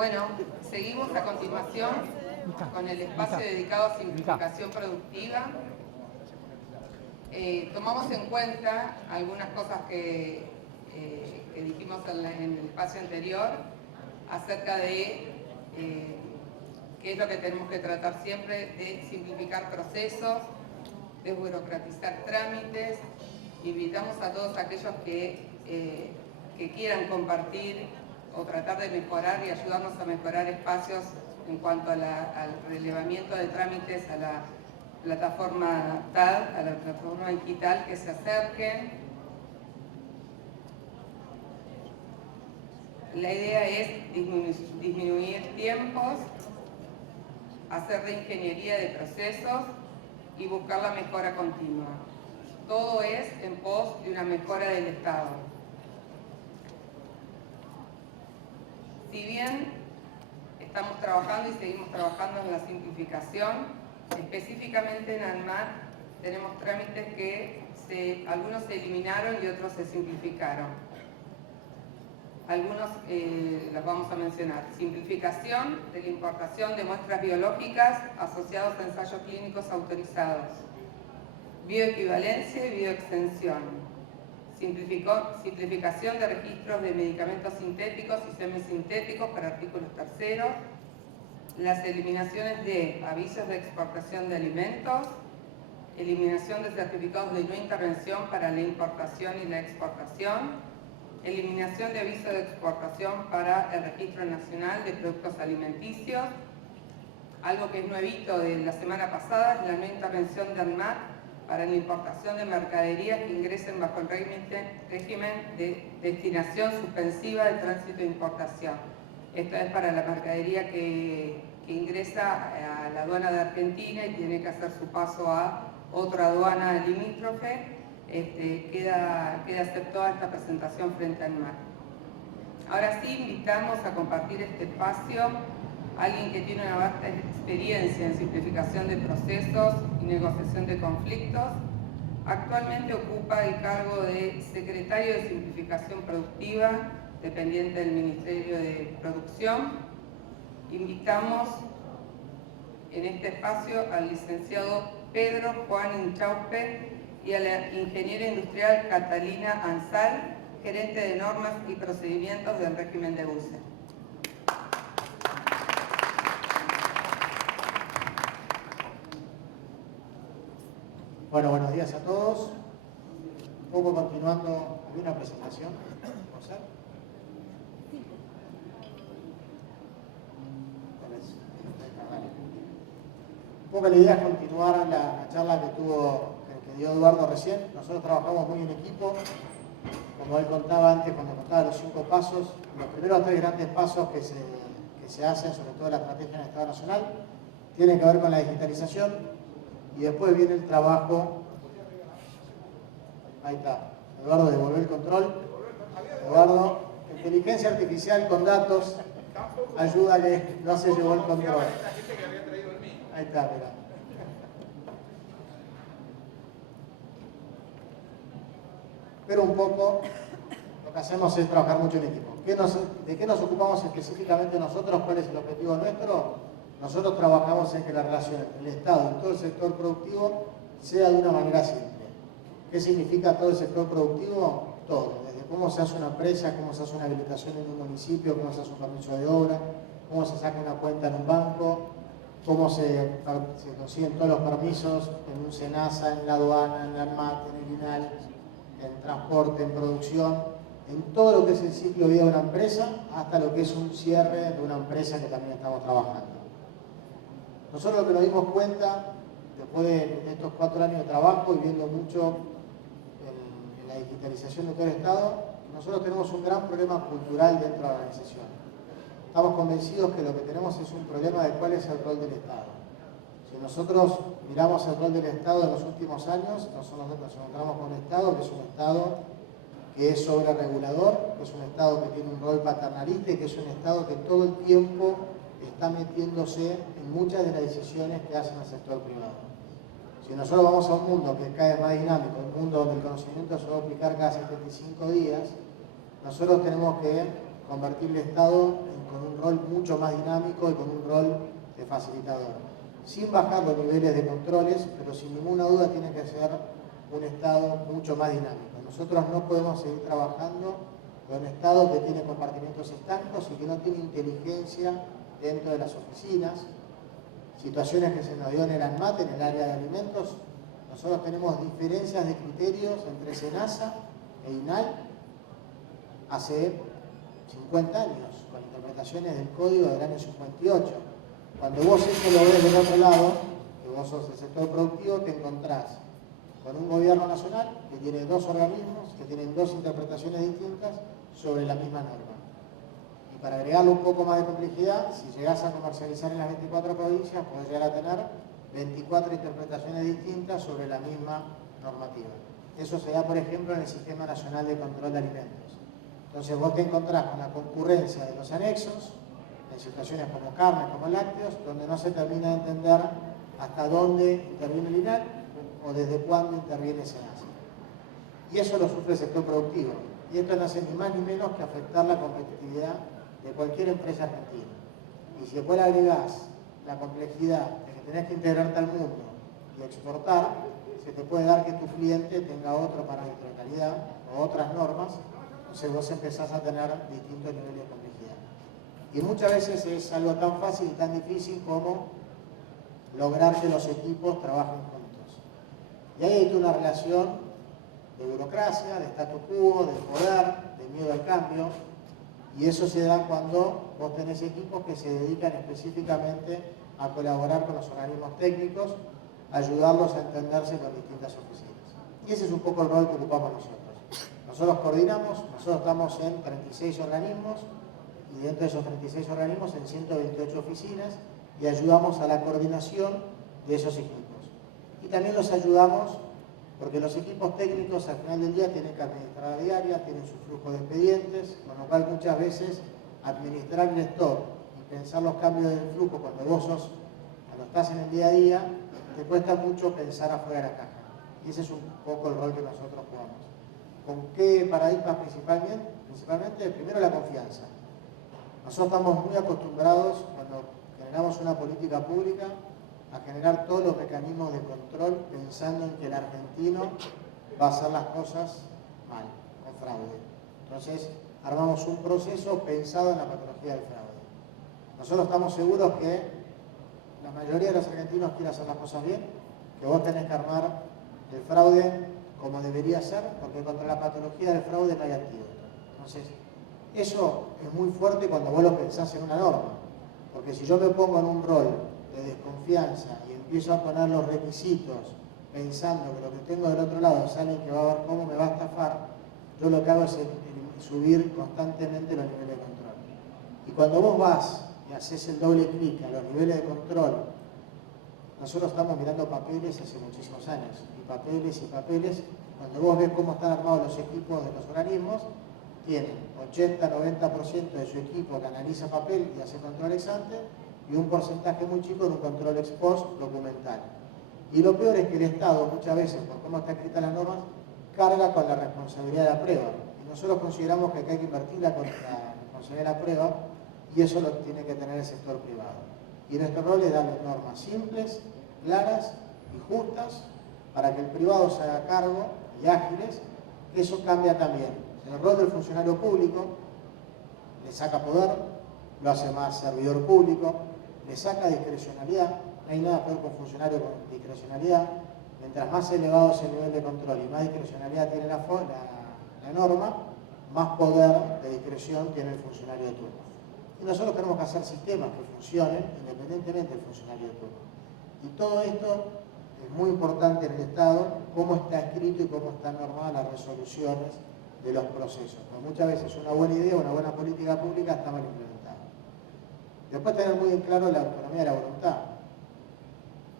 Bueno, seguimos a continuación con el espacio dedicado a simplificación productiva. Tomamos en cuenta algunas cosas que dijimos en el espacio anterior acerca de qué es lo que tenemos que tratar siempre, de simplificar procesos, desburocratizar trámites. Invitamos a todos aquellos que quieran compartir o tratar de mejorar y ayudarnos a mejorar espacios en cuanto al relevamiento de trámites a la plataforma TAD, a la plataforma digital, que se acerquen. La idea es disminuir tiempos, hacer reingeniería de procesos y buscar la mejora continua. Todo es en pos de una mejora del Estado. Si bien estamos trabajando y seguimos trabajando en la simplificación, específicamente en ANMAT tenemos trámites que algunos se eliminaron y otros se simplificaron. Algunos los vamos a mencionar. Simplificación de la importación de muestras biológicas asociadas a ensayos clínicos autorizados. Bioequivalencia y bioextensión. Simplificación de registros de medicamentos sintéticos y semisintéticos para artículos terceros. Las eliminaciones de avisos de exportación de alimentos. Eliminación de certificados de no intervención para la importación y la exportación. Eliminación de aviso de exportación para el Registro Nacional de Productos Alimenticios. Algo que es nuevito de la semana pasada es la no intervención de ANMAT para la importación de mercaderías que ingresen bajo el régimen de destinación suspensiva de tránsito e importación. Esto es para la mercadería que ingresa a la aduana de Argentina y tiene que hacer su paso a otra aduana limítrofe. Queda aceptada esta presentación frente al mar. Ahora sí, invitamos a compartir este espacio a alguien que tiene una vasta experiencia en simplificación de procesos y negociación de conflictos. Actualmente ocupa el cargo de secretario de Simplificación Productiva, dependiente del Ministerio de Producción. Invitamos en este espacio al licenciado Pedro Juan Inchaupe y a la ingeniera industrial Catalina Ansal, gerente de normas y procedimientos del régimen de UCE. Bueno, buenos días a todos. Un poco continuando, ¿hay una presentación? ¿José? Un poco la idea es continuar la charla que dio Eduardo recién. Nosotros trabajamos muy en equipo. Como él contaba antes, cuando contaba los 5 pasos, los primeros 3 grandes pasos que se hacen, sobre todo la estrategia en el Estado Nacional, tienen que ver con la digitalización. Y después viene el trabajo. Ahí está. Eduardo, devolver el control. Eduardo, inteligencia artificial con datos. Ayúdale, no se llevó el control. Ahí está, mira. Pero un poco lo que hacemos es trabajar mucho en equipo. ¿De qué nos ocupamos específicamente nosotros? ¿Cuál es el objetivo nuestro? Nosotros trabajamos en que la relación entre el Estado y todo el sector productivo sea de una manera simple. ¿Qué significa todo el sector productivo? Todo. Desde cómo se hace una empresa, cómo se hace una habilitación en un municipio, cómo se hace un permiso de obra, cómo se saca una cuenta en un banco, cómo se consiguen todos los permisos en un SENASA, en la aduana, en la ANMAT, en el INAL, en transporte, en producción, en todo lo que es el ciclo de vida de una empresa, hasta lo que es un cierre de una empresa que también estamos trabajando. Nosotros lo que nos dimos cuenta, después de estos 4 años de trabajo y viendo mucho en la digitalización de todo el Estado, nosotros tenemos un gran problema cultural dentro de la organización. Estamos convencidos que lo que tenemos es un problema de cuál es el rol del Estado. Si nosotros miramos el rol del Estado en los últimos años, nosotros nos encontramos con un Estado que es un Estado que es sobreregulador, que es un Estado que tiene un rol paternalista y que es un Estado que todo el tiempo está metiéndose en muchas de las decisiones que hacen el sector privado. Si nosotros vamos a un mundo que es cada vez más dinámico, un mundo donde el conocimiento se va a aplicar cada 75 días, nosotros tenemos que convertir el Estado con un rol mucho más dinámico y con un rol de facilitador. Sin bajar los niveles de controles, pero sin ninguna duda tiene que ser un Estado mucho más dinámico. Nosotros no podemos seguir trabajando con un Estado que tiene compartimentos estancos y que no tiene inteligencia dentro de las oficinas. Situaciones que se nos dio en el ANMAT, en el área de alimentos, nosotros tenemos diferencias de criterios entre SENASA e INAL hace 50 años, con interpretaciones del código del año 58. Cuando vos eso lo ves del otro lado, que vos sos del sector productivo, te encontrás con un gobierno nacional que tiene dos organismos, que tienen dos interpretaciones distintas sobre la misma norma. Y para agregarle un poco más de complejidad, si llegás a comercializar en las 24 provincias, podés llegar a tener 24 interpretaciones distintas sobre la misma normativa. Eso se da, por ejemplo, en el Sistema Nacional de Control de Alimentos. Entonces vos te encontrás con la concurrencia de los anexos, en situaciones como carne, como lácteos, donde no se termina de entender hasta dónde interviene el INAL o desde cuándo interviene SENASA. Y eso lo sufre el sector productivo. Y esto no hace ni más ni menos que afectar la competitividad de cualquier empresa argentina. Y si después le agregás la complejidad de que tenés que integrarte al mundo y exportar, se te puede dar que tu cliente tenga otro parámetro de calidad o otras normas, entonces vos empezás a tener distintos niveles de complejidad. Y muchas veces es algo tan fácil y tan difícil como lograr que los equipos trabajen juntos. Y ahí hay una relación de burocracia, de status quo, de poder, de miedo al cambio, y eso se da cuando vos tenés equipos que se dedican específicamente a colaborar con los organismos técnicos, ayudarlos a entenderse con distintas oficinas. Y ese es un poco el rol que ocupamos nosotros. Nosotros coordinamos, nosotros estamos en 36 organismos y dentro de esos 36 organismos en 128 oficinas y ayudamos a la coordinación de esos equipos. Y también los ayudamos porque los equipos técnicos al final del día tienen que administrar la diaria, tienen su flujo de expedientes, con lo cual muchas veces administrar el stock y pensar los cambios del flujo cuando estás en el día a día, te cuesta mucho pensar afuera de la caja. Y ese es un poco el rol que nosotros jugamos. ¿Con qué paradigmas principalmente? Primero la confianza. Nosotros estamos muy acostumbrados, cuando generamos una política pública, a generar todos los mecanismos de control pensando en que el argentino va a hacer las cosas mal, con fraude. Entonces, armamos un proceso pensado en la patología del fraude. Nosotros estamos seguros que la mayoría de los argentinos quiere hacer las cosas bien, que vos tenés que armar el fraude como debería ser, porque contra la patología del fraude no hay antídoto. Entonces, eso es muy fuerte cuando vos lo pensás en una norma, porque si yo me pongo en un rol de desconfianza y empiezo a poner los requisitos pensando que lo que tengo del otro lado es alguien que va a ver cómo me va a estafar, yo lo que hago es subir constantemente los niveles de control. Y cuando vos vas y haces el doble clic a los niveles de control, nosotros estamos mirando papeles hace muchísimos años, y papeles, cuando vos ves cómo están armados los equipos de los organismos, tienen 80-90% de su equipo que analiza papel y hace control ex ante, y un porcentaje muy chico de un control ex post documental. Y lo peor es que el Estado, muchas veces, por cómo está escrita las normas, carga con la responsabilidad de la prueba. Y nosotros consideramos que hay que invertir la responsabilidad de la prueba, y eso lo tiene que tener el sector privado. Y nuestro rol es darle normas simples, claras y justas, para que el privado se haga cargo y ágiles. Eso cambia también el rol del funcionario público, le saca poder, lo hace más servidor público, le saca discrecionalidad. No hay nada peor que un funcionario con discrecionalidad. Mientras más elevado es el nivel de control y más discrecionalidad tiene la norma, más poder de discreción tiene el funcionario de turno. Y nosotros tenemos que hacer sistemas que funcionen independientemente del funcionario de turno. Y todo esto es muy importante en el Estado, cómo está escrito y cómo están normadas las resoluciones de los procesos. Porque muchas veces una buena idea, una buena política pública está mal implementada. Después tener muy en claro la autonomía de la voluntad.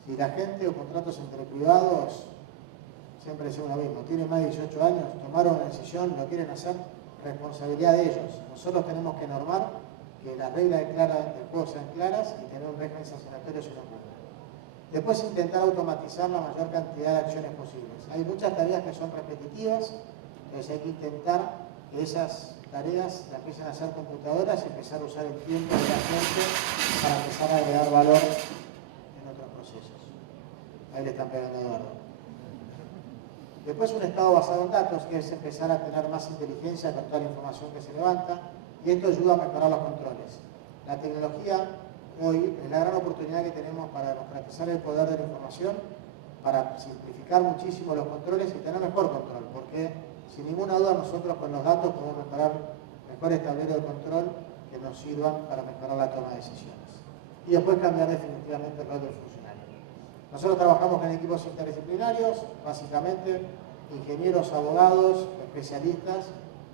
Si la gente o contratos entre privados, siempre decimos lo mismo, tienen más de 18 años, tomaron una decisión, lo quieren hacer, responsabilidad de ellos. Nosotros tenemos que normar que las reglas del juego sean claras y tener un régimen sancionatorio si no cumple. Después intentar automatizar la mayor cantidad de acciones posibles. Hay muchas tareas que son repetitivas, entonces hay que intentar que esas tareas las empiecen a hacer computadoras y empezar a usar el tiempo de la gente para empezar a agregar valor en otros procesos. Ahí le están pegando a Eduardo. Después un estado basado en datos, que es empezar a tener más inteligencia con toda la información que se levanta, y esto ayuda a mejorar los controles. La tecnología hoy es la gran oportunidad que tenemos para democratizar el poder de la información, para simplificar muchísimo los controles y tener mejor control, porque sin ninguna duda nosotros con los datos podemos mejorar mejores tableros de control que nos sirvan para mejorar la toma de decisiones. Y después cambiar definitivamente el rol del funcionario. Nosotros trabajamos con equipos interdisciplinarios, básicamente ingenieros, abogados, especialistas,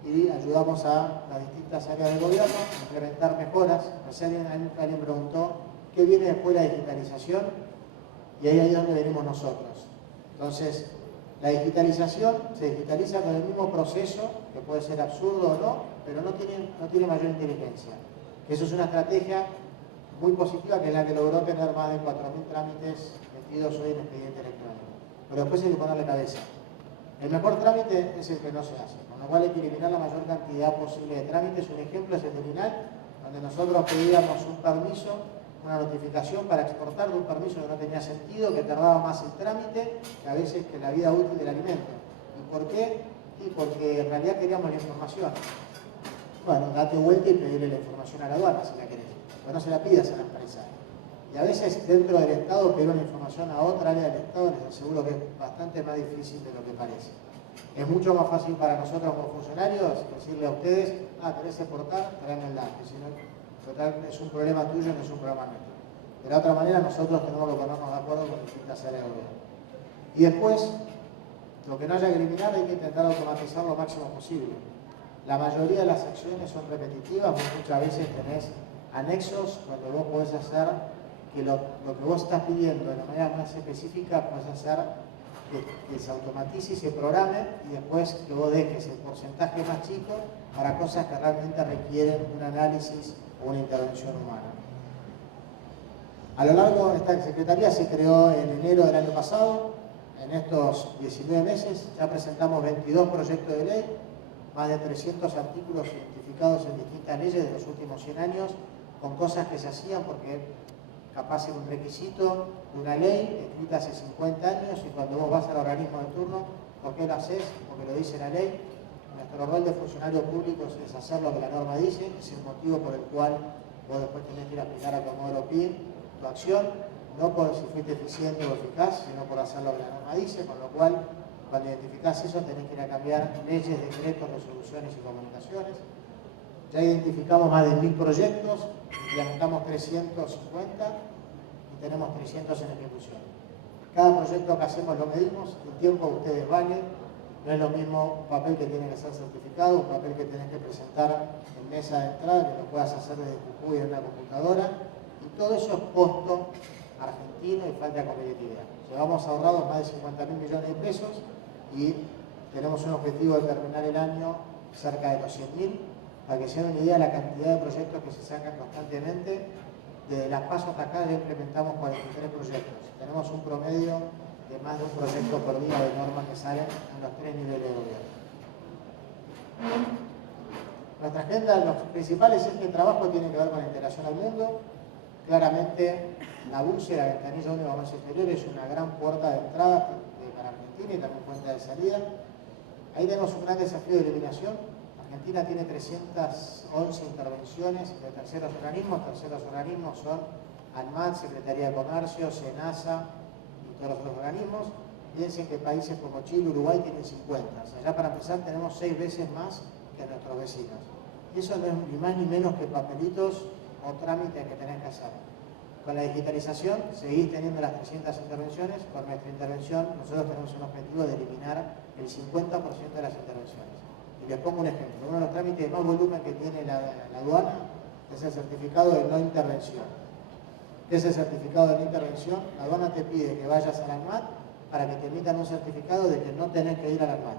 y ayudamos a las distintas áreas del gobierno a implementar mejoras. Alguien preguntó qué viene después de la digitalización, y ahí es donde venimos nosotros. Entonces, la digitalización se digitaliza con el mismo proceso, que puede ser absurdo o no, pero no tiene mayor inteligencia. Eso es una estrategia muy positiva, que es la que logró tener más de 4.000 trámites metidos hoy en expediente electrónico. Pero después hay que ponerle cabeza. El mejor trámite es el que no se hace, con lo cual hay que eliminar la mayor cantidad posible de trámites. Un ejemplo es el del INAL, donde nosotros pedíamos un permiso, una notificación para exportar de un permiso que no tenía sentido, que tardaba más el trámite que a veces que la vida útil del alimento. ¿Y por qué? Sí, porque en realidad queríamos la información. Bueno, date vuelta y pedirle la información a la aduana si la querés, pero no se la pidas a la empresa. Y a veces dentro del Estado pedir una información a otra área del Estado les aseguro que es bastante más difícil de lo que parece. Es mucho más fácil para nosotros como funcionarios decirle a ustedes, querés exportar, tráeme el dato. Si no, total, es un problema tuyo, no es un problema nuestro. De la otra manera, nosotros tenemos que ponernos de acuerdo con distintas áreas de gobierno. Y después, lo que no haya que eliminar, hay que intentar automatizar lo máximo posible. La mayoría de las acciones son repetitivas, muchas veces tenés anexos donde vos podés hacer que lo que vos estás pidiendo de la manera más específica, podés hacer que se automatice y se programe, y después que vos dejes el porcentaje más chico para cosas que realmente requieren un análisis o una intervención humana. A lo largo de esta Secretaría se creó en enero del año pasado. En estos 19 meses ya presentamos 22 proyectos de ley, más de 300 artículos identificados en distintas leyes de los últimos 100 años, con cosas que se hacían porque capaz era un requisito de una ley escrita hace 50 años, y cuando vos vas al organismo de turno, ¿por qué lo haces? Porque lo dice la ley. Nuestro rol de funcionario público es hacer lo que la norma dice, es el motivo por el cual vos después tenés que ir a aplicar a tu modelo PIB tu acción, no por si fuiste eficiente o eficaz, sino por hacer lo que la norma dice, con lo cual, cuando identificás eso, tenés que ir a cambiar leyes, decretos, resoluciones y comunicaciones. Ya identificamos más de 1000 proyectos, implementamos 350 y tenemos 300 en ejecución. Cada proyecto que hacemos lo medimos, el tiempo que ustedes valen. No es lo mismo un papel que tiene que ser certificado, un papel que tenés que presentar en mesa de entrada, que lo puedas hacer desde Jujuy en una computadora, y todo eso es costo argentino y falta de competitividad. Llevamos ahorrados más de 50.000 millones de pesos y tenemos un objetivo de terminar el año cerca de los 100.000, para que se den una idea de la cantidad de proyectos que se sacan constantemente. Desde las PASO hasta acá ya implementamos 43 proyectos. Tenemos un promedio de más de un proyecto por día de normas que salen en los 3 niveles de gobierno. Nuestra agenda, los principales ejes de trabajo tienen que ver con la integración al mundo. Claramente, la búsqueda de ventanilla única de comercio exterior es una gran puerta de entrada para Argentina y también puerta de salida. Ahí tenemos un gran desafío de eliminación. Argentina tiene 311 intervenciones de terceros organismos. Terceros organismos son ANMAT, Secretaría de Comercio, SENASA y todos los otros organismos. Piensen que países como Chile, Uruguay tienen 50. O sea, ya para empezar tenemos 6 veces más que nuestros vecinos. Y eso no es ni más ni menos que papelitos o trámites que tenés que hacer. Con la digitalización seguís teniendo las 300 intervenciones. Con nuestra intervención nosotros tenemos un objetivo de eliminar el 50% de las intervenciones. Y les pongo un ejemplo. Uno de los trámites de más volumen que tiene la aduana es el certificado de no intervención. ¿Qué es el certificado de no intervención? La aduana te pide que vayas al ANMAT para que te emitan un certificado de que no tenés que ir al ANMAT.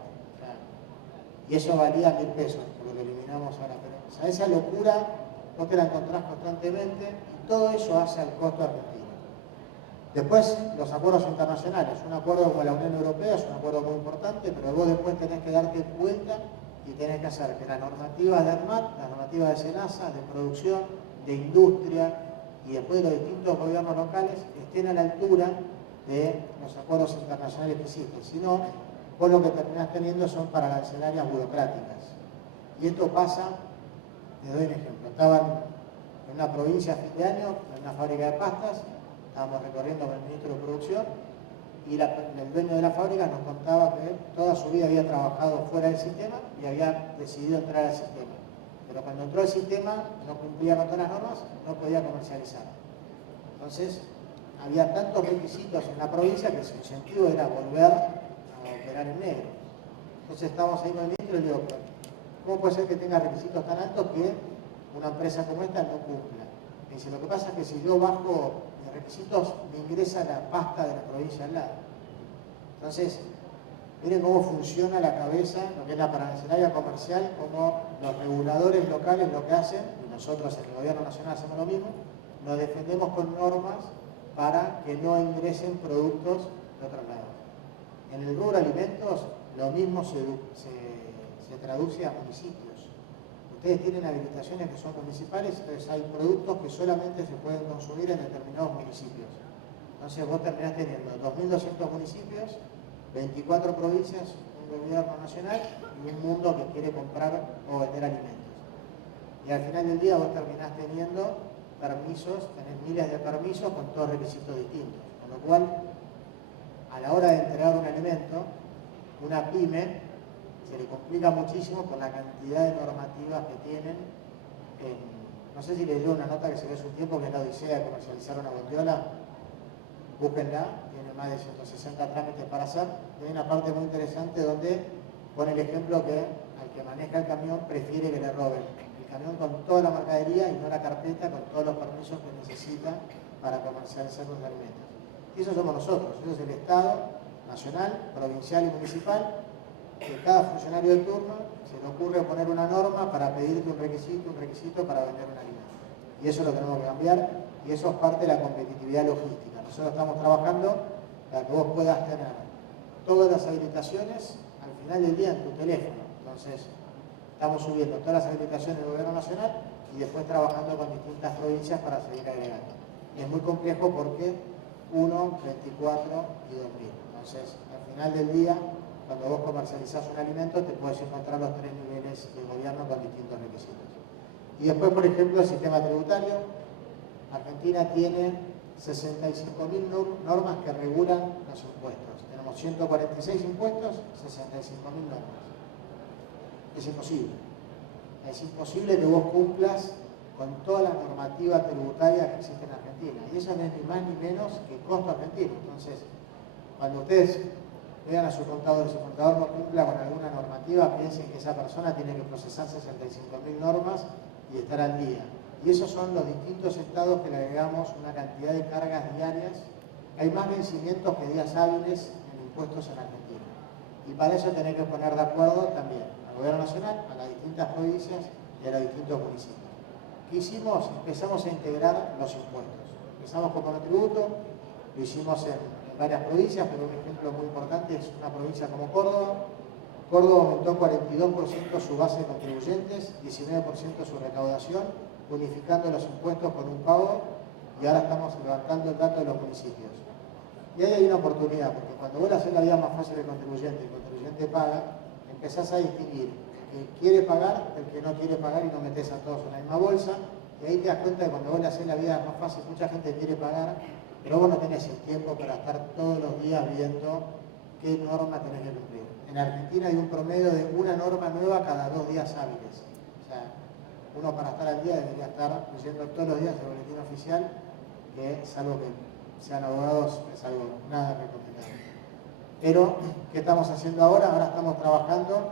Y eso valía 1.000 pesos, porque lo eliminamos ahora. Pero, o sea, esa locura vos te la encontrás constantemente y todo eso hace al costo argentino. Después, los acuerdos internacionales. Un acuerdo con la Unión Europea es un acuerdo muy importante, pero vos después tenés que darte cuenta y tenés que hacer que las normativas de ARMAT, las normativas de SENASA, de producción, de industria y después de los distintos gobiernos locales estén a la altura de los acuerdos internacionales que existen. Si no, vos lo que terminás teniendo son paralancelarias burocráticas. Y esto pasa, te doy un ejemplo, estaban en una provincia a fin de año, en una fábrica de pastas, estábamos recorriendo con el ministro de Producción, y el dueño de la fábrica nos contaba que toda su vida había trabajado fuera del sistema y había decidido entrar al sistema. Pero cuando entró al sistema no cumplía con todas las normas, no podía comercializar. Entonces, había tantos requisitos en la provincia que su incentivo era volver a operar en negro. Entonces estábamos ahí con el ministro y le digo, ¿cómo puede ser que tenga requisitos tan altos que una empresa como esta no cumpla? Me dice, lo que pasa es que si yo bajo mis requisitos, me ingresa la pasta de la provincia al lado. Entonces, miren cómo funciona la cabeza, lo que es la paralancelaria comercial, cómo los reguladores locales lo que hacen, y nosotros en el gobierno nacional hacemos lo mismo, nos defendemos con normas para que no ingresen productos de otros lados. En el rubro alimentos, lo mismo se traduce a municipios. Ustedes tienen habilitaciones que son municipales, entonces hay productos que solamente se pueden consumir en determinados municipios. Entonces vos terminás teniendo 2.200 municipios, 24 provincias, un gobierno nacional y un mundo que quiere comprar o vender alimentos. Y al final del día vos terminás teniendo permisos, tenés miles de permisos con todos requisitos distintos. Con lo cual, a la hora de entregar un alimento, una pyme se le complica muchísimo por la cantidad de normativas que tienen. No sé si leyó una nota que se ve hace un tiempo, que es la odisea de comercializar una bondiola. Búsquenla, tiene más de 160 trámites para hacer. Hay una parte muy interesante donde pone el ejemplo que al que maneja el camión prefiere que le roben el camión con toda la mercadería y no la carpeta con todos los permisos que necesita para comercializar los alimentos. Y eso somos nosotros, eso es el Estado nacional, provincial y municipal, que cada funcionario de turno se le ocurre poner una norma para pedirte un requisito para vender un alimento. Y eso lo tenemos que cambiar y eso es parte de la competitividad logística. Nosotros estamos trabajando para que vos puedas tener todas las habilitaciones al final del día en tu teléfono. Entonces, estamos subiendo todas las habilitaciones del gobierno nacional y después trabajando con distintas provincias para seguir agregando. Y es muy complejo porque 1, 24 y 2000. Entonces, al final del día, cuando vos comercializás un alimento, te puedes encontrar los 3 niveles de gobierno con distintos requisitos. Y después, por ejemplo, el sistema tributario. Argentina tiene 65.000 normas que regulan los impuestos. Tenemos 146 impuestos, 65.000 normas. Es imposible. Es imposible que vos cumplas con toda la normativa tributaria que existe en Argentina. Y eso no es ni más ni menos que costo argentino. Entonces, cuando ustedes vean a su contador y su contador no cumpla con alguna normativa, piensen que esa persona tiene que procesar 65.000 normas y estar al día. Y esos son los distintos estados que le agregamos una cantidad de cargas diarias. Hay más vencimientos que días hábiles en impuestos en Argentina. Y para eso tenés que poner de acuerdo también al gobierno nacional, a las distintas provincias y a los distintos municipios. ¿Qué hicimos? Empezamos a integrar los impuestos. Empezamos con monotributo, lo hicimos en varias provincias, pero un ejemplo muy importante es una provincia como Córdoba. Córdoba aumentó 42% su base de contribuyentes, 19% su recaudación, unificando los impuestos con un pago, y ahora estamos levantando el dato de los municipios. Y ahí hay una oportunidad, porque cuando vos le haces la vida más fácil al contribuyente y el contribuyente paga, empezás a distinguir el que quiere pagar, el que no quiere pagar y no metés a todos en la misma bolsa, y ahí te das cuenta que cuando vos le haces la vida más fácil, mucha gente quiere pagar, pero vos no tenés el tiempo para estar todos los días viendo qué norma tenés que cumplir. En Argentina hay un promedio de una norma nueva cada 2 días hábiles. O sea, uno para estar al día debería estar leyendo todos los días el boletín oficial, que salvo que sean abogados, es algo nada recomendable. Pero, ¿qué estamos haciendo ahora? Ahora estamos trabajando,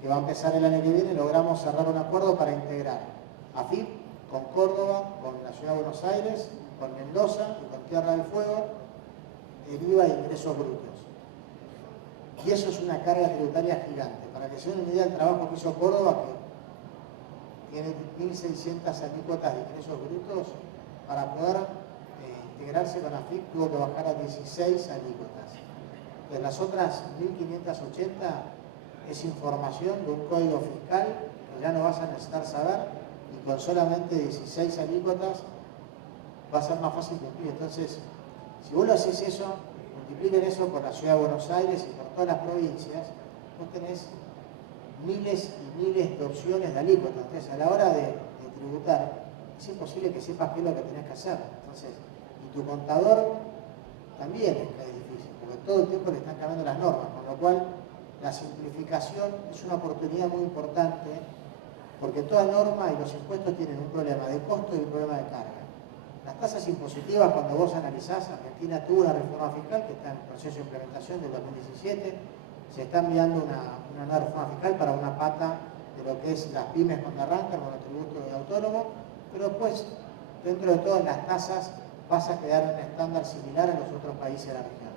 que va a empezar el año que viene, logramos cerrar un acuerdo para integrar AFIP con Córdoba, con la Ciudad de Buenos Aires, con Mendoza y con Tierra del Fuego, el IVA de ingresos brutos. Y eso es una carga tributaria gigante. Para que se den una idea del trabajo que hizo Córdoba, que tiene 1.600 alícuotas de ingresos brutos, para poder integrarse con AFIP tuvo que bajar a 16 alícuotas. De las otras 1.580 es información de un código fiscal que ya no vas a necesitar saber y con solamente 16 alícuotas va a ser más fácil cumplir. Entonces, si vos lo haces eso, multipliquen eso por la Ciudad de Buenos Aires y por todas las provincias, vos tenés miles y miles de opciones de alícuotas. Entonces, a la hora de tributar, es imposible que sepas qué es lo que tenés que hacer. Entonces, y tu contador también es difícil, porque todo el tiempo le están cambiando las normas, con lo cual la simplificación es una oportunidad muy importante, porque toda norma y los impuestos tienen un problema de costo y un problema de carga. Las tasas impositivas, cuando vos analizás, Argentina tuvo una reforma fiscal que está en proceso de implementación del 2017, se está enviando una nueva reforma fiscal para una pata de lo que es las pymes cuando arrancan con el tributo de autónomo, pero después, dentro de todas las tasas, vas a quedar en un estándar similar a los otros países de la región.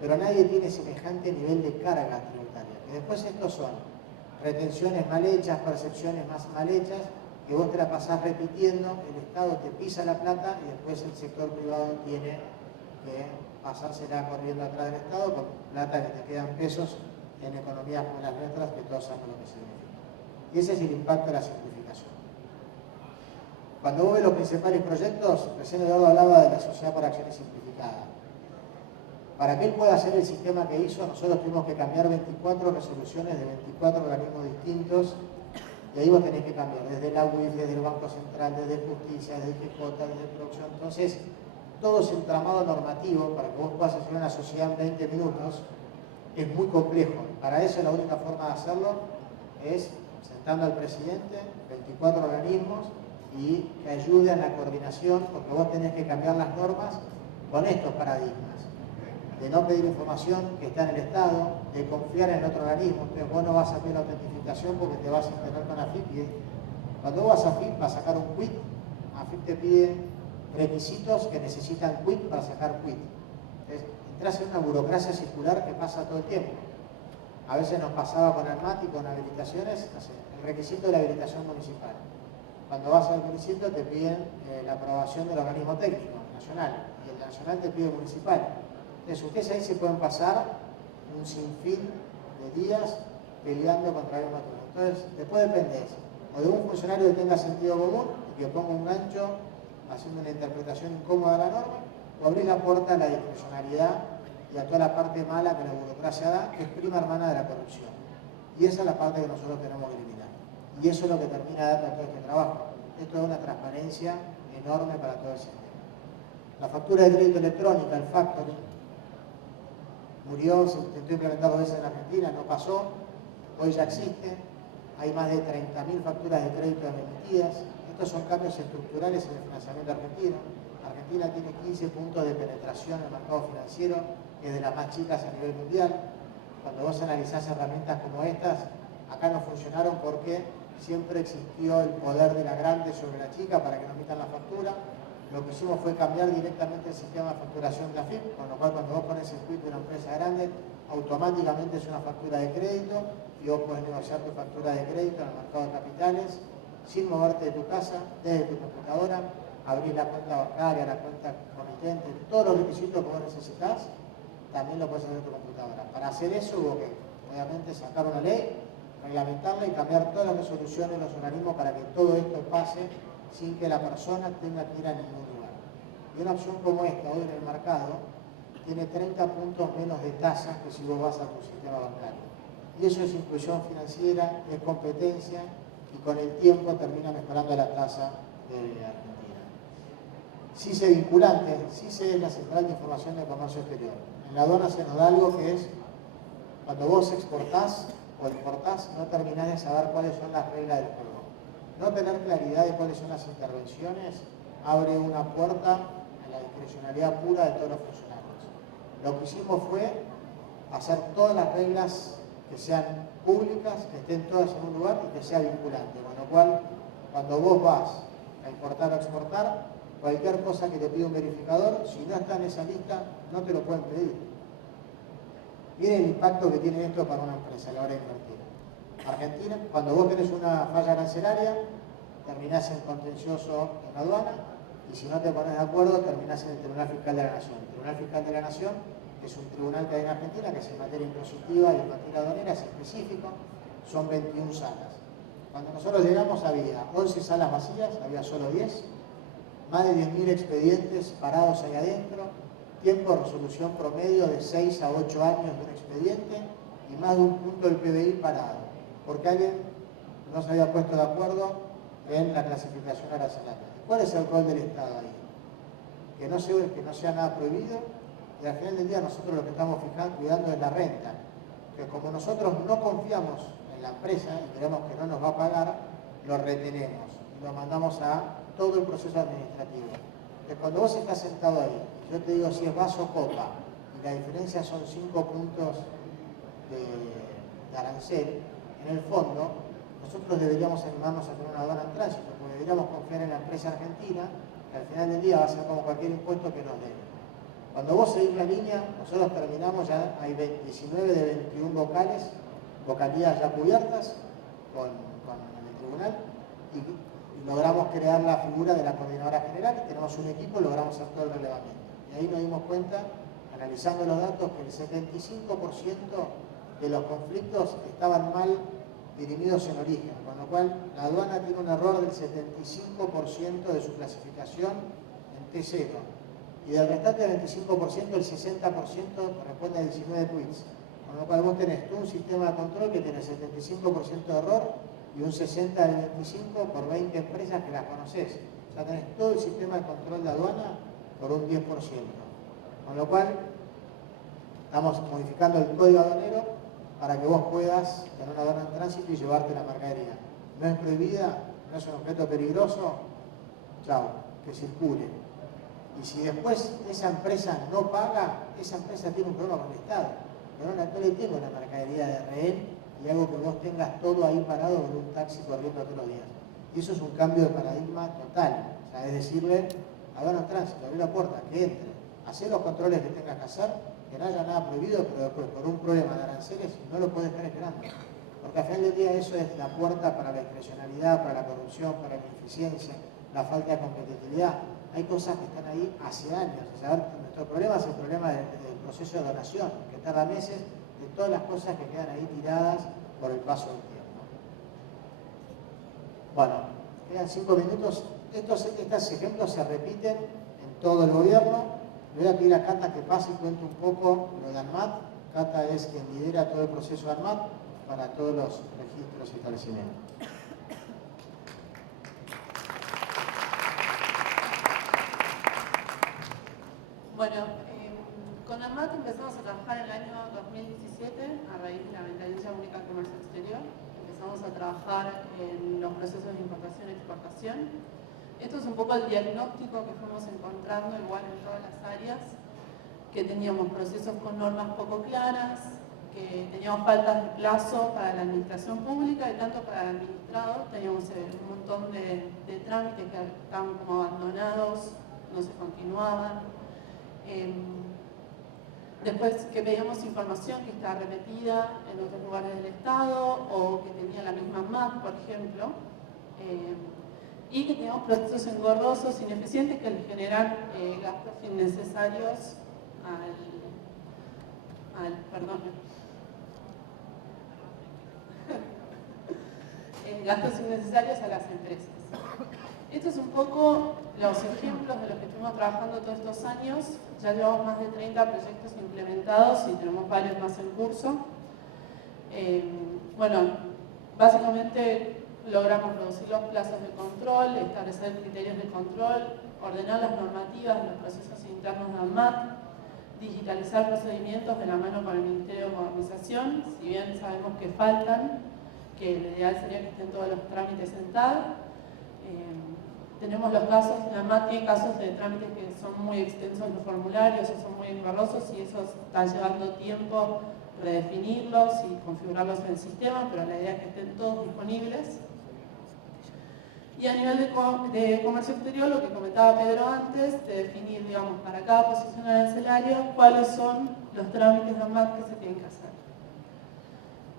Pero nadie tiene semejante nivel de carga tributaria. Y después estos son retenciones mal hechas, percepciones más mal hechas, que vos te la pasás repitiendo, el Estado te pisa la plata y después el sector privado tiene que pasársela corriendo atrás del Estado con plata que te quedan pesos en economías como las nuestras, que todos saben lo que significa. Y ese es el impacto de la simplificación. Cuando vos ves los principales proyectos, recién Eduardo hablaba de la sociedad por acciones simplificada. Para que él pueda hacer el sistema que hizo, nosotros tuvimos que cambiar 24 resoluciones de 24 organismos distintos. Y ahí vos tenés que cambiar, desde la UIF, desde el Banco Central, desde Justicia, desde GJ, desde Producción. Entonces, todo ese entramado normativo, para que vos puedas hacer una sociedad en 20 minutos, es muy complejo. Para eso la única forma de hacerlo es sentando al presidente, 24 organismos, y que ayude a la coordinación, porque vos tenés que cambiar las normas con estos paradigmas. De no pedir información que está en el Estado, de confiar en otro organismo. Entonces vos no vas a pedir la autentificación porque te vas a integrar con AFIP. Y cuando vos vas a AFIP para sacar un quit, AFIP te pide requisitos que necesitan quit para sacar quit. Entonces entras en una burocracia circular que pasa todo el tiempo. A veces nos pasaba con ANMAT y con habilitaciones, el requisito de la habilitación municipal. Cuando vas al municipio te piden la aprobación del organismo técnico nacional y el nacional te pide municipal. Entonces ustedes ahí se pueden pasar un sinfín de días peleando contra el motor. Entonces después dependés o de un funcionario que tenga sentido común y que ponga un gancho haciendo una interpretación incómoda de la norma, o abrís la puerta a la discrecionalidad y a toda la parte mala que la burocracia da, que es prima hermana de la corrupción. Y esa es la parte que nosotros tenemos que eliminar. Y eso es lo que termina dando todo este trabajo. Esto es una transparencia enorme para todo el sistema. La factura de crédito electrónica, el factoring, murió, se intentó implementar 2 veces en Argentina, no pasó, hoy ya existe, hay más de 30.000 facturas de crédito emitidas. Estos son cambios estructurales en el financiamiento argentino. Argentina tiene 15 puntos de penetración en el mercado financiero, que es de las más chicas a nivel mundial. Cuando vos analizás herramientas como estas, acá no funcionaron porque siempre existió el poder de la grande sobre la chica para que no emitan la factura. Lo que hicimos fue cambiar directamente el sistema de facturación de AFIP, con lo cual cuando vos pones el quit de una empresa grande, automáticamente es una factura de crédito y vos podés negociar tu factura de crédito en el mercado de capitales sin moverte de tu casa, desde tu computadora, abrir la cuenta bancaria, la cuenta comitente, todos los requisitos que vos necesitas, también lo puedes hacer en tu computadora. Para hacer eso hubo que, obviamente, sacar una ley, reglamentarla y cambiar todas las resoluciones de los organismos para que todo esto pase sin que la persona tenga que ir a ningún lugar. Y una opción como esta, hoy en el mercado, tiene 30 puntos menos de tasas que si vos vas a tu sistema bancario. Y eso es inclusión financiera, es competencia, y con el tiempo termina mejorando la tasa de Argentina. CICE vinculante, CICE es la Central de Información de Comercio Exterior. En la aduana se nos da algo que es, cuando vos exportás o importás, no terminás de saber cuáles son las reglas del juego. No tener claridad de cuáles son las intervenciones abre una puerta a la discrecionalidad pura de todos los funcionarios. Lo que hicimos fue hacer todas las reglas que sean públicas, que estén todas en un lugar y que sea vinculante. Con lo cual, cuando vos vas a importar o exportar, cualquier cosa que te pida un verificador, si no está en esa lista, no te lo pueden pedir. Miren el impacto que tiene esto para una empresa a la hora de invertir. Argentina, cuando vos tenés una falla arancelaria, terminás en contencioso en la aduana, y si no te pones de acuerdo, terminás en el Tribunal Fiscal de la Nación. El Tribunal Fiscal de la Nación que es un tribunal que hay en Argentina, que es en materia impositiva y en materia aduanera, es específico, son 21 salas. Cuando nosotros llegamos había 11 salas vacías, había solo 10, más de 10.000 expedientes parados ahí adentro, tiempo de resolución promedio de 6 a 8 años de un expediente y más de un punto del PBI parado, porque alguien no se había puesto de acuerdo en la clasificación arancelaria. ¿Cuál es el rol del Estado ahí? Que no sea nada prohibido, y al final del día nosotros lo que estamos cuidando es la renta, que como nosotros no confiamos en la empresa y creemos que no nos va a pagar, lo retenemos y lo mandamos a todo el proceso administrativo. Entonces, cuando vos estás sentado ahí, yo te digo si es vaso o copa, y la diferencia son 5 puntos de arancel, en el fondo, nosotros deberíamos animarnos a tener una aduana en tránsito, porque deberíamos confiar en la empresa argentina, que al final del día va a ser como cualquier impuesto que nos debe. Cuando vos seguís la línea, nosotros terminamos, ya hay 19 de 21 vocalías ya cubiertas con el tribunal, y logramos crear la figura de la coordinadora general, y tenemos un equipo y logramos hacer todo el relevamiento. Y ahí nos dimos cuenta, analizando los datos, que el 75% de los conflictos estaban mal dirimidos en origen, con lo cual la aduana tiene un error del 75% de su clasificación en T0. Y del restante del 25%, el 60% responde a 19 tweets. Con lo cual vos tenés tú un sistema de control que tiene 75% de error y un 60 del 25 por 20 empresas que las conocés. O sea, tenés todo el sistema de control de aduana por un 10%. Con lo cual, estamos modificando el código aduanero para que vos puedas tener una aduana en tránsito y llevarte la mercadería. No es prohibida, no es un objeto peligroso, chao, que circule. Y si después esa empresa no paga, esa empresa tiene un problema con el Estado. Pero no le tengo la mercadería de rehén y hago que vos tengas todo ahí parado con un taxi corriendo todos los días. Y eso es un cambio de paradigma total. O sea, es decirle, aduana en tránsito, abrí la puerta, que entre, hacer los controles que tengas que hacer, que no haya nada prohibido, pero después por un problema de aranceles no lo podés estar esperando. Porque al final del día eso es la puerta para la discrecionalidad, para la corrupción, para la ineficiencia, la falta de competitividad. Hay cosas que están ahí hace años. O sea, nuestro problema es el problema del proceso de donación, que tarda meses, de todas las cosas que quedan ahí tiradas por el paso del tiempo. Bueno, quedan 5 minutos. Estos ejemplos se repiten en todo el gobierno. Le voy a pedir a Cata que pase y cuente un poco lo de ANMAT. Cata es quien lidera todo el proceso de ANMAT para todos los registros y establecimientos. Bueno, con ANMAT empezamos a trabajar en el año 2017 a raíz de la Ventanilla Única de Comercio Exterior. Empezamos a trabajar en los procesos de importación y exportación. Esto es un poco el diagnóstico que fuimos encontrando igual en todas las áreas, que teníamos procesos con normas poco claras, que teníamos faltas de plazo para la administración pública y tanto para el administrado. Teníamos un montón de trámites que estaban como abandonados, no se continuaban. Después que pedíamos información que estaba repetida en otros lugares del Estado o que tenía la misma MAT, por ejemplo, y que teníamos procesos engorrosos, ineficientes, que les generan gastos innecesarios gastos innecesarios a las empresas. Estos es un poco los ejemplos de los que estuvimos trabajando todos estos años. Ya llevamos más de 30 proyectos implementados y tenemos varios más en curso. Bueno, básicamente logramos reducir los plazos de control, establecer criterios de control, ordenar las normativas de los procesos internos de ANMAT, digitalizar procedimientos de la mano con el Ministerio de Modernización, si bien sabemos que faltan, que lo ideal sería que estén todos los trámites en TAD. Tenemos los casos, ANMAT tiene casos de trámites que son muy extensos los formularios o son muy engorrosos y eso está llevando tiempo redefinirlos y configurarlos en el sistema, pero la idea es que estén todos disponibles. Y a nivel de comercio exterior, lo que comentaba Pedro antes, de definir, digamos, para cada posición arancelaria, cuáles son los trámites de ANMAT que se tienen que hacer.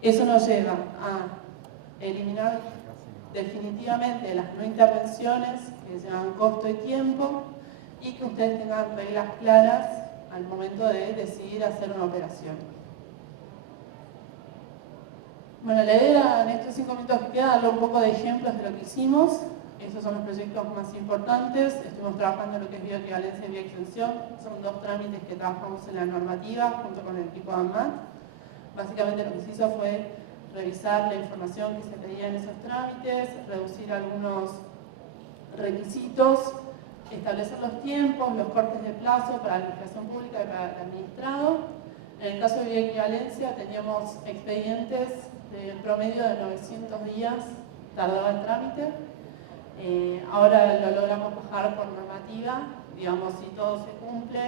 Eso nos lleva a eliminar definitivamente las no intervenciones que llevan costo y tiempo y que ustedes tengan reglas claras al momento de decidir hacer una operación. Bueno, la idea en estos 5 minutos que queda darle un poco de ejemplos de lo que hicimos. Estos son los proyectos más importantes. Estuvimos trabajando en lo que es bioequivalencia y bioextensión. Son 2 trámites que trabajamos en la normativa junto con el equipo de ANMAT. Básicamente lo que se hizo fue revisar la información que se pedía en esos trámites, reducir algunos requisitos, establecer los tiempos, los cortes de plazo para la administración pública y para el administrado. En el caso de bioequivalencia teníamos expedientes de promedio de 900 días tardaba el trámite. Ahora lo logramos bajar por normativa, digamos, si todo se cumple,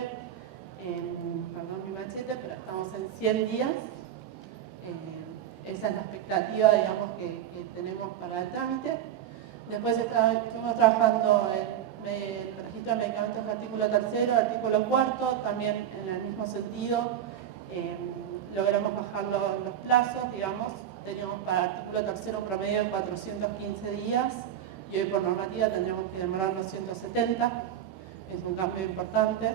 perdón mi machete, pero estamos en 100 días. Esa es la expectativa, digamos, que tenemos para el trámite. Después estuvimos trabajando en el registro de medicamentos artículo 3º, artículo 4º, también en el mismo sentido. Logramos bajar los plazos, digamos, teníamos para artículo 3º un promedio de 415 días y hoy por normativa tendríamos que demorarnos 170, es un cambio importante.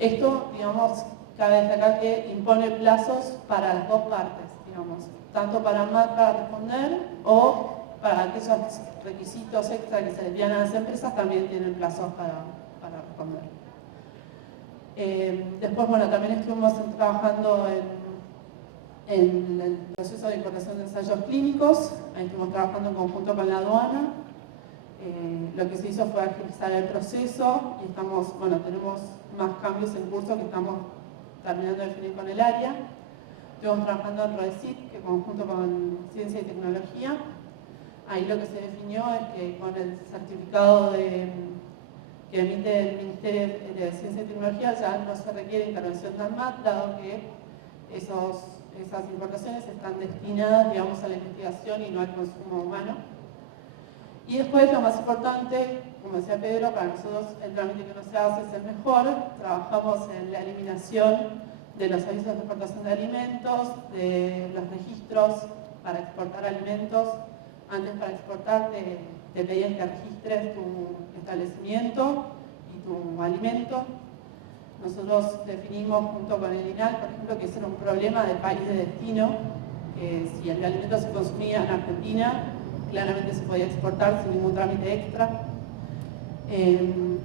Esto, digamos, cabe destacar que impone plazos para las 2 partes, digamos, tanto para ANMAT para responder o para aquellos requisitos extra que se les envían a las empresas también tienen plazos para responder. Después, bueno, también estuvimos trabajando en el proceso de importación de ensayos clínicos. Ahí estuvimos trabajando en conjunto con la aduana. Lo que se hizo fue agilizar el proceso y tenemos más cambios en curso que estamos terminando de definir con el área. Estuvimos trabajando en RODECIT, que conjunto con Ciencia y Tecnología. Ahí lo que se definió es que con el certificado que emite el Ministerio de Ciencia y Tecnología ya no se requiere intervención de ANMAT, dado que esas importaciones están destinadas, digamos, a la investigación y no al consumo humano. Y después, lo más importante, como decía Pedro, para nosotros el trámite que no se hace es el mejor. Trabajamos en la eliminación de los avisos de exportación de alimentos, de los registros para exportar alimentos. Antes, para exportar te pedían que registres tu establecimiento y tu alimento. Nosotros definimos junto con el INAL, por ejemplo, que ese era un problema del país de destino, que si el alimento se consumía en Argentina, claramente se podía exportar sin ningún trámite extra.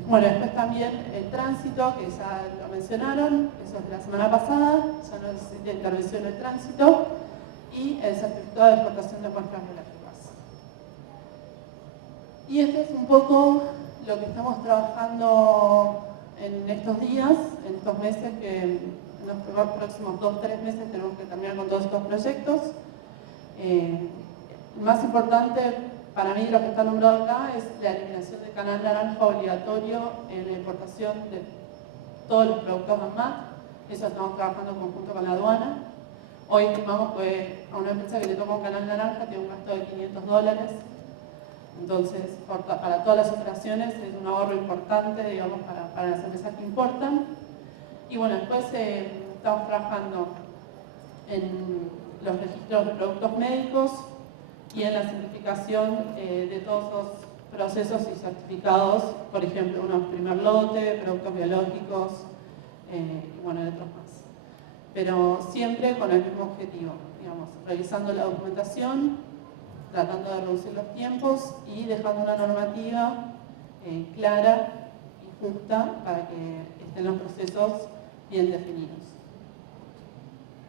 Bueno, después también el tránsito, que ya lo mencionaron, eso es de la semana pasada, ya no necesita intervención el tránsito, y el certificado de exportación de muestras biológicas. Y este es un poco lo que estamos trabajando en estos días, en estos meses, que en los próximos 2-3 meses tenemos que terminar con todos estos proyectos. Más importante para mí de lo que está nombrado acá es la eliminación del canal naranja obligatorio en la importación de todos los productos ANMAT. Eso estamos trabajando en conjunto con la aduana. Hoy estimamos que a una empresa que le toca un canal naranja tiene un gasto de $500. Entonces, para todas las operaciones es un ahorro importante, digamos, para las empresas que importan. Y bueno, después estamos trabajando en los registros de productos médicos y en la simplificación de todos los procesos y certificados, por ejemplo, unos primer lote, productos biológicos, y bueno, otros más. Pero siempre con el mismo objetivo, digamos, revisando la documentación, tratando de reducir los tiempos y dejando una normativa clara y justa para que estén los procesos bien definidos.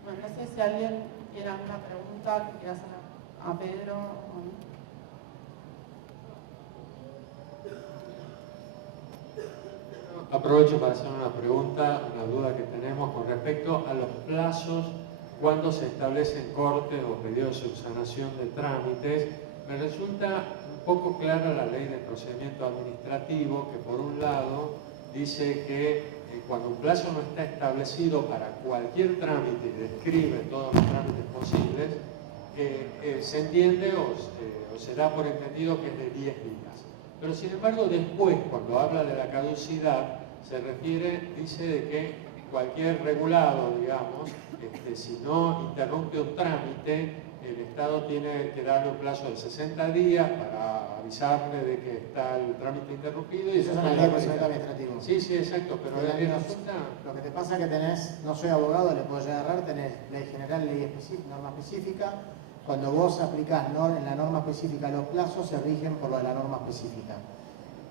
Bueno, no sé si alguien tiene alguna pregunta que quiera hacer a Pedro o no. Aprovecho para hacer una pregunta, una duda que tenemos con respecto a los plazos cuando se establecen cortes o pedidos de subsanación de trámites. Me resulta un poco clara la ley de procedimiento administrativo, que por un lado dice que cuando un plazo no está establecido para cualquier trámite y describe todos los trámites posibles, se entiende o se da por entendido que es de 10 días. Pero sin embargo después, cuando habla de la caducidad, se refiere, dice de que cualquier regulado, digamos, si no interrumpe un trámite, el Estado tiene que darle un plazo de 60 días para avisarle de que está el trámite interrumpido. Y eso es una ley de procedimiento administrativo. Sí, sí, exacto, pero resulta... Lo que te pasa es que tenés, no soy abogado, le puedo llegar a errar, tenés ley general, ley específica, norma específica. Cuando vos aplicás en la norma específica los plazos, se rigen por lo de la norma específica.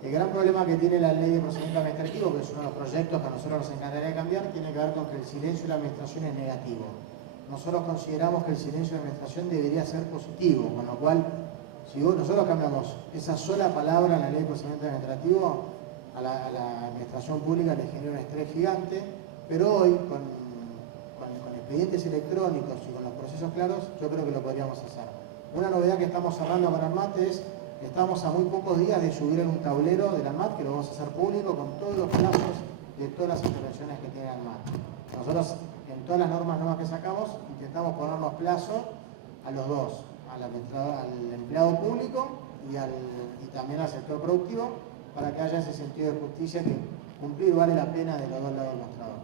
El gran problema que tiene la ley de procedimiento administrativo, que es uno de los proyectos que a nosotros nos encantaría de cambiar, tiene que ver con que el silencio de la administración es negativo. Nosotros consideramos que el silencio de la administración debería ser positivo, con lo cual, si nosotros cambiamos esa sola palabra en la ley de procedimiento administrativo, a la administración pública le genera un estrés gigante, pero hoy, con expedientes electrónicos y con los procesos claros, yo creo que lo podríamos hacer. Una novedad que estamos cerrando con ANMAT es que estamos a muy pocos días de subir en un tablero del ANMAT, que lo vamos a hacer público con todos los plazos de todas las intervenciones que tiene ANMAT. Nosotros, en todas las normas nuevas que sacamos, intentamos ponernos plazo a los dos, al empleado público y también al sector productivo, para que haya ese sentido de justicia que cumplir vale la pena de los dos lados del mostrador.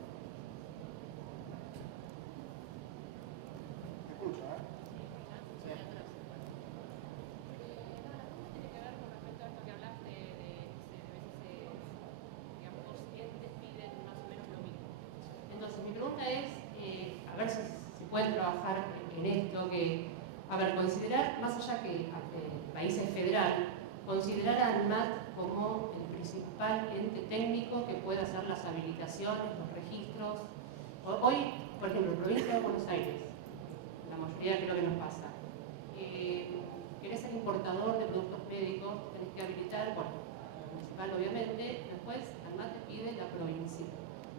Pueden trabajar en esto, que, a ver, considerar, más allá que el país es federal, considerar a ANMAT como el principal ente técnico que puede hacer las habilitaciones, los registros. Hoy, por ejemplo, en provincia de Buenos Aires, la mayoría creo que nos pasa, querés ser importador de productos médicos, tenés que habilitar, bueno, la municipal obviamente, después ANMAT te pide la provincia.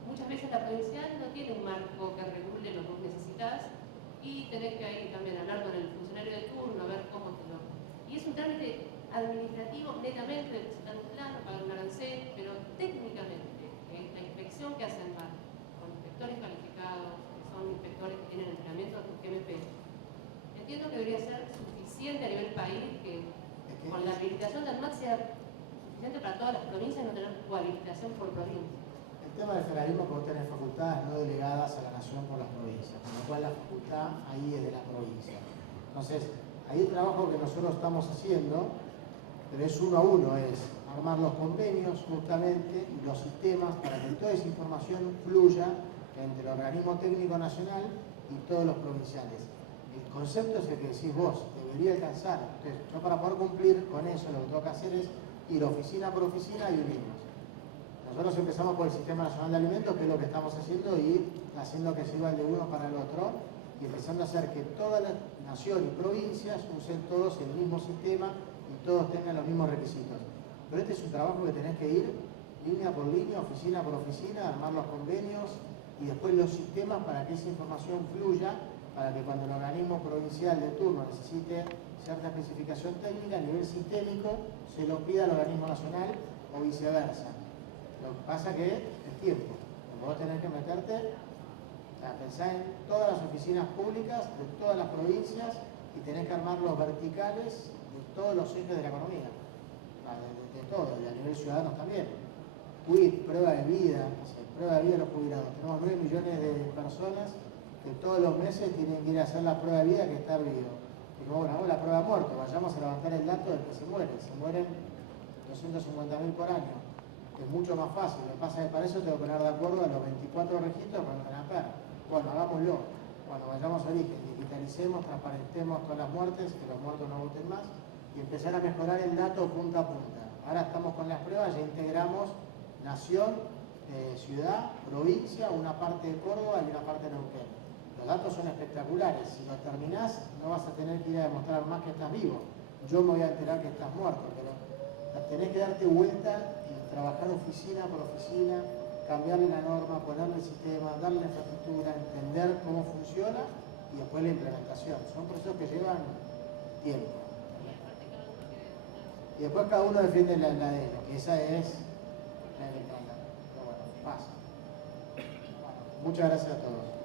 Muchas veces la provincial no tiene un marco que regule lo que vos necesitas y tenés que ahí también hablar con el funcionario de turno, a ver cómo te lo... Y es un trámite administrativo netamente, necesitan un plano, pagar un arancel, pero técnicamente la inspección que hacen ANMAT con inspectores calificados, que son inspectores que tienen entrenamiento de GMP, entiendo que debería ser suficiente a nivel país que con la habilitación de ANMAT sea suficiente para todas las provincias y no tener habilitación por provincia. El tema del federalismo es que vos tenés facultades no delegadas a la nación por las provincias, con lo cual la facultad ahí es de la provincia. Entonces, ahí el trabajo que nosotros estamos haciendo, pero es uno a uno, es armar los convenios justamente y los sistemas para que toda esa información fluya entre el organismo técnico nacional y todos los provinciales. El concepto es el que decís vos, debería alcanzar. Entonces, yo para poder cumplir con eso lo que tengo que hacer es ir oficina por oficina y unirnos. Nosotros empezamos por el Sistema Nacional de Alimentos, que es lo que estamos haciendo, y haciendo que sirva el de uno para el otro, y empezando a hacer que toda la nación y provincias usen todos el mismo sistema y todos tengan los mismos requisitos. Pero este es un trabajo que tenés que ir línea por línea, oficina por oficina, armar los convenios y después los sistemas para que esa información fluya, para que cuando el organismo provincial de turno necesite cierta especificación técnica a nivel sistémico, se lo pida al organismo nacional o viceversa. Lo que pasa que es tiempo. Vos tenés que meterte a pensar en todas las oficinas públicas de todas las provincias y tenés que armar los verticales de todos los ejes de la economía. De todo, y a nivel ciudadanos también. Prueba de vida, prueba de vida de los jubilados. Tenemos 9 millones de personas que todos los meses tienen que ir a hacer la prueba de vida que está vivo. Y como bueno, la prueba de muerto, vayamos a levantar el dato del que se muere. Se mueren 250.000 por año. Es mucho más fácil. Lo que pasa es que para eso tengo que poner de acuerdo a los 24 registros para el ANAPER. Bueno, hagámoslo. Bueno, vayamos a origen, digitalicemos, transparentemos todas las muertes, que los muertos no voten más, y empezar a mejorar el dato punta a punta. Ahora estamos con las pruebas, ya integramos nación, ciudad, provincia, una parte de Córdoba y una parte de Neuquén. Los datos son espectaculares. Si lo terminás, no vas a tener que ir a demostrar más que estás vivo. Yo me voy a enterar que estás muerto, pero tenés que darte vuelta y trabajar oficina por oficina, cambiarle la norma, ponerle el sistema, darle la infraestructura, entender cómo funciona y después la implementación. Son procesos que llevan tiempo. Y después cada uno defiende la de él, que esa es la demanda. Pero bueno, pasa. Bueno, muchas gracias a todos.